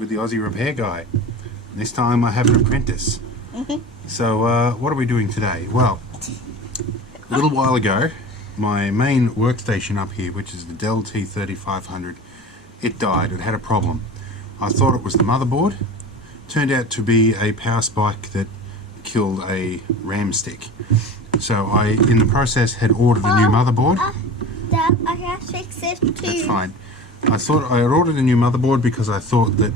with the Aussie repair guy. This time I have an apprentice. So what are we doing today? Well, a little while ago my main workstation up here, which is the W3550, it died. It had a problem. I thought it was the motherboard. Turned out to be a power spike that killed a RAM stick. So I, in the process, had ordered a new motherboard. Dad, I have to fix this too. That's fine. I thought I had ordered a new motherboard because I thought that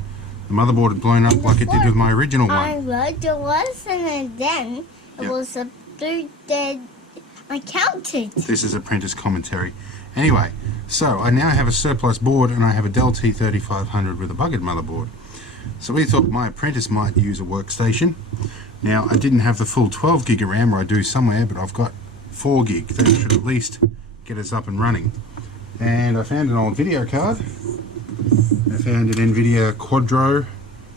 the motherboard had blown up like it did with my original one. I wrote it was, and then it was a blue dead. I counted. This is apprentice commentary. Anyway, so I now have a surplus board and I have a W3550 with a buggered motherboard. So we thought my apprentice might use a workstation. Now I didn't have the full 12 gig of RAM, or I do somewhere, but I've got 4 gig. That should at least get us up and running. And I found an old video card. I found an NVIDIA Quadro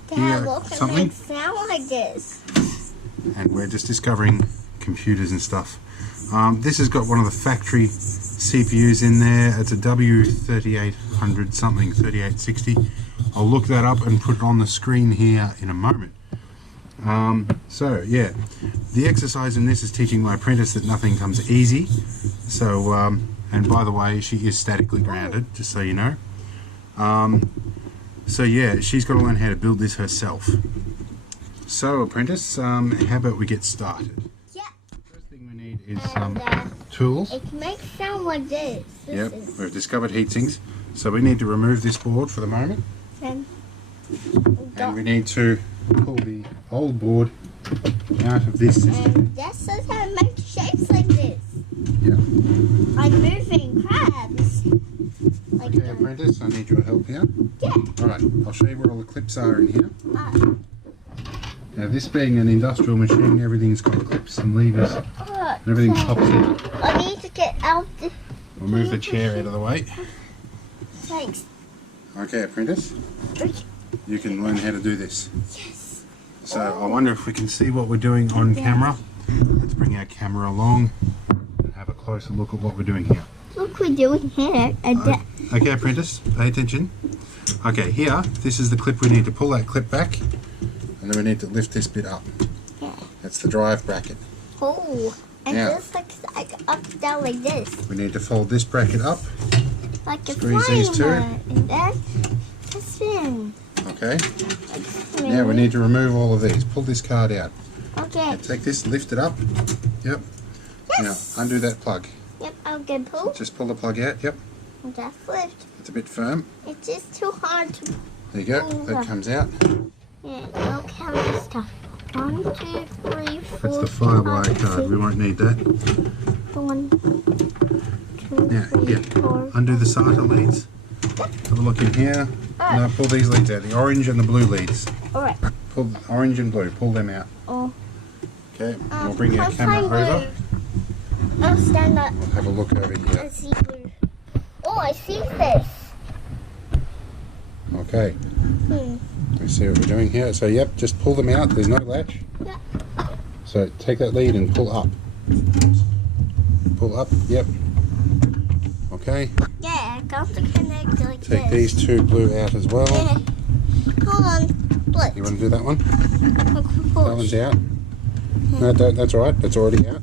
Dad, look, something. it sound like this. And we're just discovering computers and stuff. This has got one of the factory CPUs in there. It's a W3800 something, 3860. I'll look that up and put it on the screen here in a moment. So yeah, the exercise in this is teaching my apprentice that nothing comes easy. So and by the way, she is statically grounded, just so you know. So yeah, she's got to learn how to build this herself. So apprentice, how about we get started? Yeah. First thing we need is some tools. It makes sound like this. Yep, we've discovered heat sinks. So we need to remove this board for the moment. And we need to pull the old board out of this system. And that's just how it makes shapes like this. Yeah. I'm moving crabs. Like Okay, apprentice, I need your help here. Yeah. Alright, I'll show you where all the clips are in here. Now this being an industrial machine, everything's got clips and levers. And everything pops in. I need to get out the... We'll move the chair out of the way. Thanks. Okay, apprentice, you can learn how to do this. Yes. So I wonder if we can see what we're doing on camera. Let's bring our camera along and have a closer look at what we're doing here. Look, we're doing here. Okay, apprentice, pay attention. Okay, here, this is the clip. We need to pull that clip back, and then we need to lift this bit up. Yeah. That's the drive bracket. Oh, and Now, just like up down like this. we need to fold this bracket up. Like a Squeeze these two. And then spin. Okay. Now we need to remove all of these. Pull this card out. Okay. Take this, lift it up. Yep. Yes. Now undo that plug. Yep, I'll get pulled. Just pull the plug out. Yep. And that's lift. It's a bit firm. It's just too hard to... There you go. That comes out. Yeah, I'll count this stuff. 1, 2, 3, 4, That's the firewire card. We won't need that. 1, 2, Now, 3, here. 4. Undo the SATA leads. Have a look in here. Now pull these leads out. The orange and the blue leads. Alright. Pull the orange and blue. Pull them out. Oh. Okay. We'll bring our camera over. I'll stand up. We'll have a look over I here. see blue. Oh, I see this. Okay. Let's see what we're doing here. So yep, just pull them out. There's no latch. Yeah. So take that lead and pull up. Pull up. Yep. Okay. Yeah, I got the connector like Take this. these two blue out as well. Yeah. Hold on. What? You want to do that one? Push. That one's out. No, that's all right. That's already out.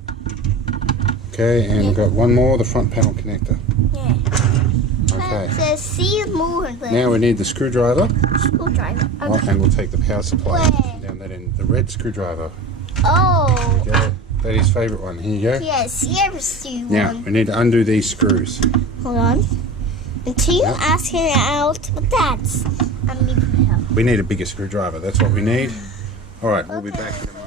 Okay, and we've got one more, the front panel connector. Yeah. Okay. It says see more of this. Now we need the screwdriver. Screwdriver. Oh, Okay. and we'll take the power supply. Where? Down that end. The red screwdriver. Oh. Get it? That is his favourite one. Here you go. Yes, here's the Now, one. we need to undo these screws. Hold on. Until you ask him out, but that's... I need help. We need a bigger screwdriver. That's what we need. All right, we'll be Okay. back in a moment.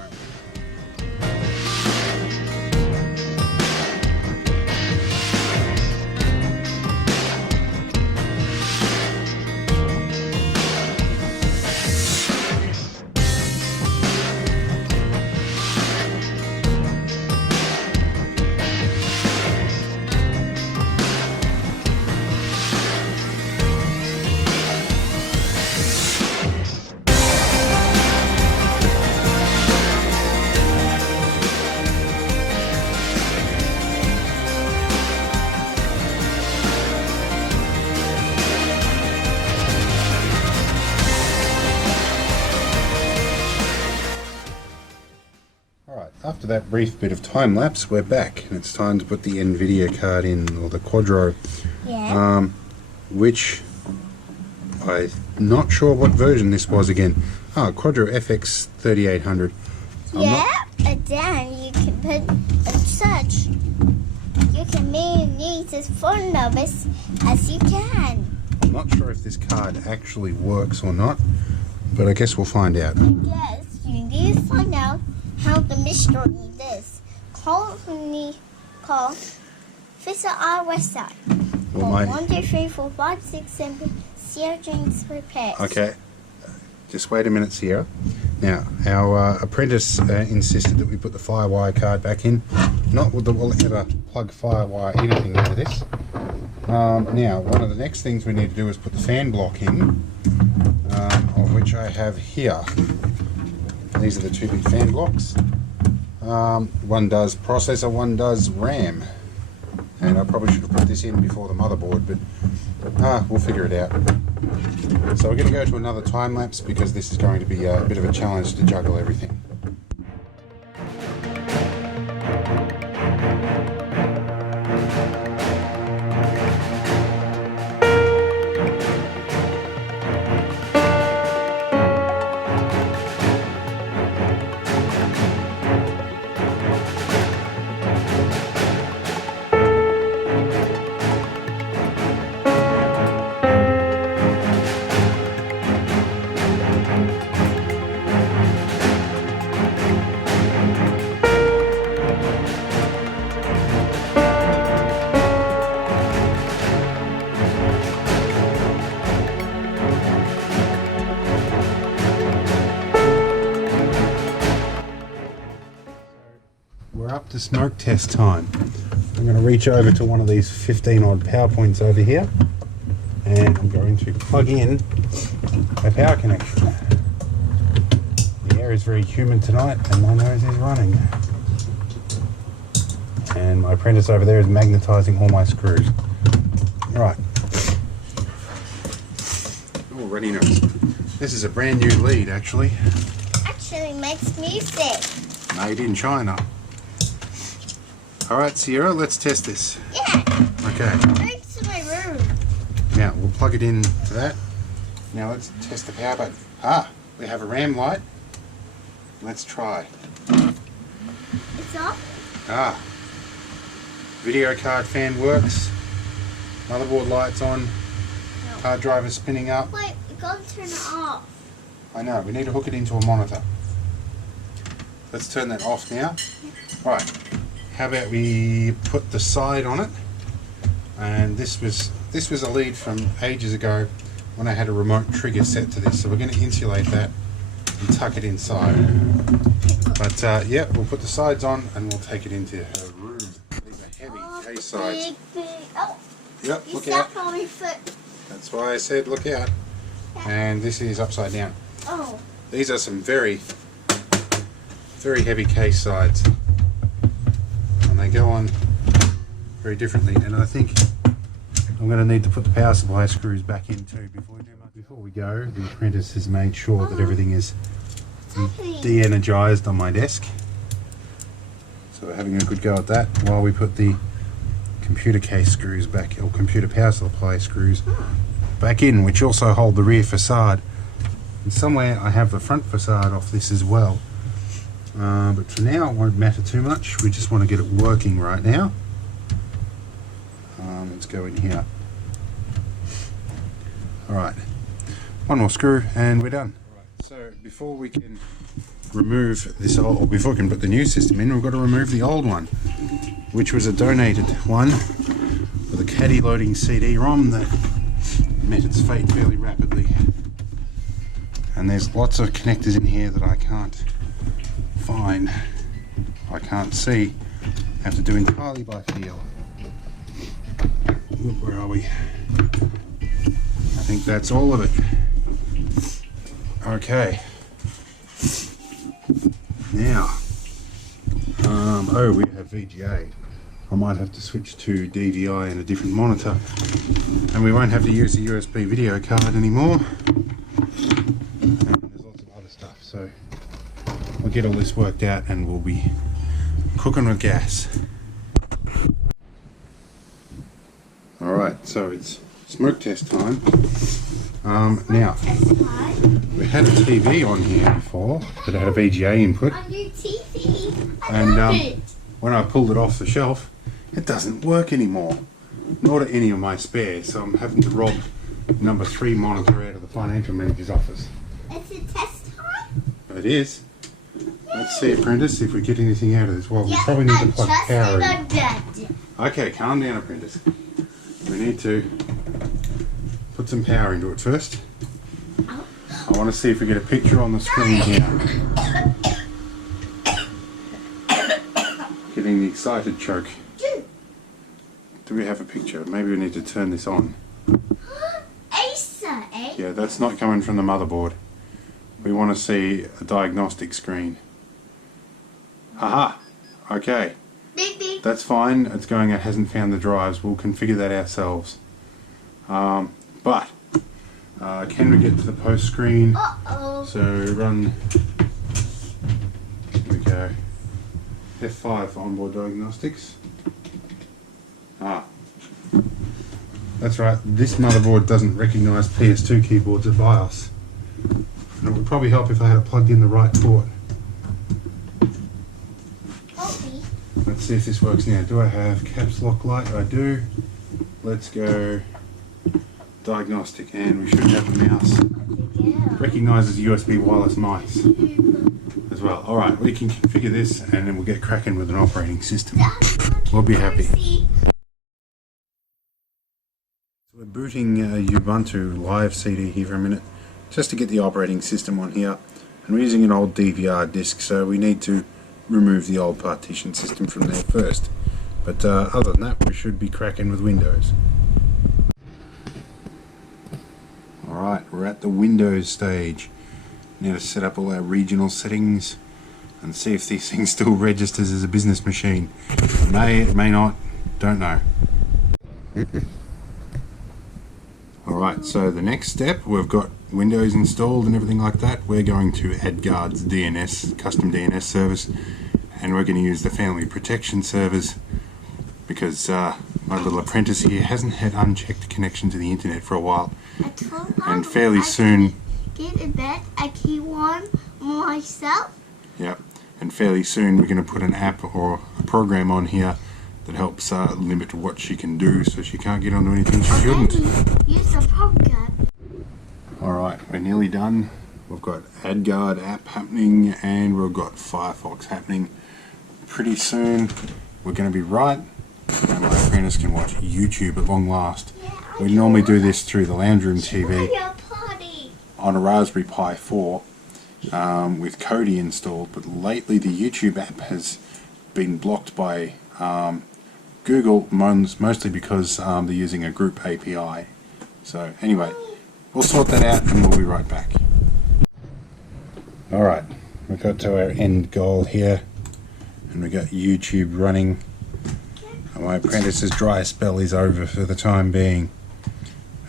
after that brief bit of time lapse, we're back, and it's time to put the NVIDIA card in, or the Quadro. Yeah. Which I'm not sure what version this was again. Quadro FX 3800. And then you can put a search. You can make as fun of it as you can. I'm not sure if this card actually works or not, but I guess we'll find out. Yes, you need to find out how the mystery is. Call visit our website. Well, 1, 2, 3, 4, 5, 6, 7, Sierra James repairs. Okay, just wait a minute, Sierra. Now, our apprentice insisted that we put the Firewire card back in. Not that we'll ever plug Firewire anything into this. Now, one of the next things we need to do is put the fan block in, of which I have here. These are the 2-bit fan blocks. One does processor, one does RAM. And I probably should have put this in before the motherboard, but we'll figure it out. So we're going to go to another time lapse because this is going to be a bit of a challenge to juggle everything. We're up to smoke test time. I'm going to reach over to one of these 15 odd power points over here, and I'm going to plug in a power connection. The air is very humid tonight and my nose is running. And my apprentice over there is magnetizing all my screws. Right. Oh, readiness. This is a brand new lead actually. Actually makes music. Made in China. Alright, Sierra, let's test this. Yeah. Okay. Bring to my room. Now, we'll plug it in to that. Now, let's test the power button. We have a RAM light. Let's try. It's off? Video card fan works. Motherboard light's on. No. Hard drive is spinning up. Wait, you gotta turn it off. I know, we need to hook it into a monitor. Let's turn that off now. Right. How about we put the side on it? And this was a lead from ages ago when I had a remote trigger set to this. So we're going to insulate that and tuck it inside. But yeah, we'll put the sides on and we'll take it into her room. These are heavy case sides. Big. Oh, Yep, you look out. stepped on my foot. That's why I said look out. And this is upside down. Oh. These are some very, very heavy case sides. And they go on very differently. And I think I'm going to need to put the power supply screws back in too before we go. The apprentice has made sure that everything is de-energized on my desk. So we're having a good go at that while we put the computer case screws back, or computer power supply screws back in, which also hold the rear facade. And somewhere I have the front facade off this as well. But for now it won't matter too much. We just want to get it working right now. Let's go in here. Alright, one more screw and we're done. Right, so before we can remove this old, or before we can put the new system in, we've got to remove the old one, which was a donated one with a caddy loading CD-ROM that met its fate fairly rapidly. And there's lots of connectors in here that I can't find, I can't see, have to do entirely by feel. Look, where are we? I think that's all of it. Okay. Now, oh, we have VGA. I might have to switch to DVI and a different monitor, and we won't have to use a USB video card anymore. And there's lots of other stuff, so we'll get all this worked out and we'll be cooking with gas. Alright, so it's smoke test time. Now, we had a TV on here before that had a VGA input. On your TV. And when I pulled it off the shelf, it doesn't work anymore. Nor do any of my spares, so I'm having to rob number 3 monitor out of the financial manager's office. It's a test time? It is. Let's see, Apprentice, if we get anything out of this. Well, we probably need to plug power in. Okay, calm down, Apprentice. We need to put some power into it first. I want to see if we get a picture on the screen here. Getting the excited choke. Do we have a picture? Maybe we need to turn this on. Asa, eh? Yeah, that's not coming from the motherboard. We want to see a diagnostic screen. Aha! Okay. Beep, beep. That's fine. It's going, it hasn't found the drives. We'll configure that ourselves. But can we get to the post screen? Uh-oh. So run, here we go, F5 for onboard diagnostics. That's right, this motherboard doesn't recognise PS2 keyboards at BIOS. And it would probably help if I had it plugged in the right port. Okay. Let's see if this works now. Do I have caps lock light? I do. Let's go diagnostic, and we should have a mouse. Recognises USB wireless mice as well. Alright, we can configure this and then we'll get cracking with an operating system. We'll be happy. So we're booting Ubuntu Live CD here for a minute, just to get the operating system on here. And we're using an old DVR disk, so we need to remove the old partition system from there first. But other than that, we should be cracking with Windows. Alright, we're at the Windows stage. Now to set up all our regional settings and see if these things still registers as a business machine. It may not, don't know. Alright, so the next step, we've got Windows installed and everything like that. We're going to AdGuard's DNS, custom DNS service, and we're going to use the family protection servers because my little apprentice here hasn't had unchecked connection to the internet for a while. And fairly soon, get a bed, I keep one myself. Yep, and fairly soon we're going to put an app or a program on here that helps limit what she can do, so she can't get onto anything she shouldn't. Use the program. Alright, we're nearly done. We've got AdGuard app happening and we've got Firefox happening. Pretty soon we're going to be right and my apprentice can watch YouTube at long last. We normally do this through the lounge room TV on a Raspberry Pi 4 with Kodi installed, but lately the YouTube app has been blocked by Google, mostly because they're using a group API. So anyway, we'll sort that out and we'll be right back. Alright, we've got to our end goal here and we've got YouTube running. And my apprentice's dry spell is over for the time being.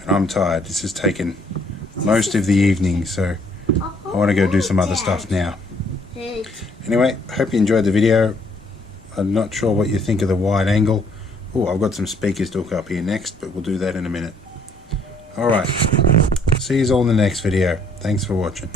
And I'm tired. This has taken most of the evening, so I want to go do some other stuff now. Anyway, hope you enjoyed the video. I'm not sure what you think of the wide angle. Oh, I've got some speakers to hook up here next, but we'll do that in a minute. Alright, see you all in the next video. Thanks for watching.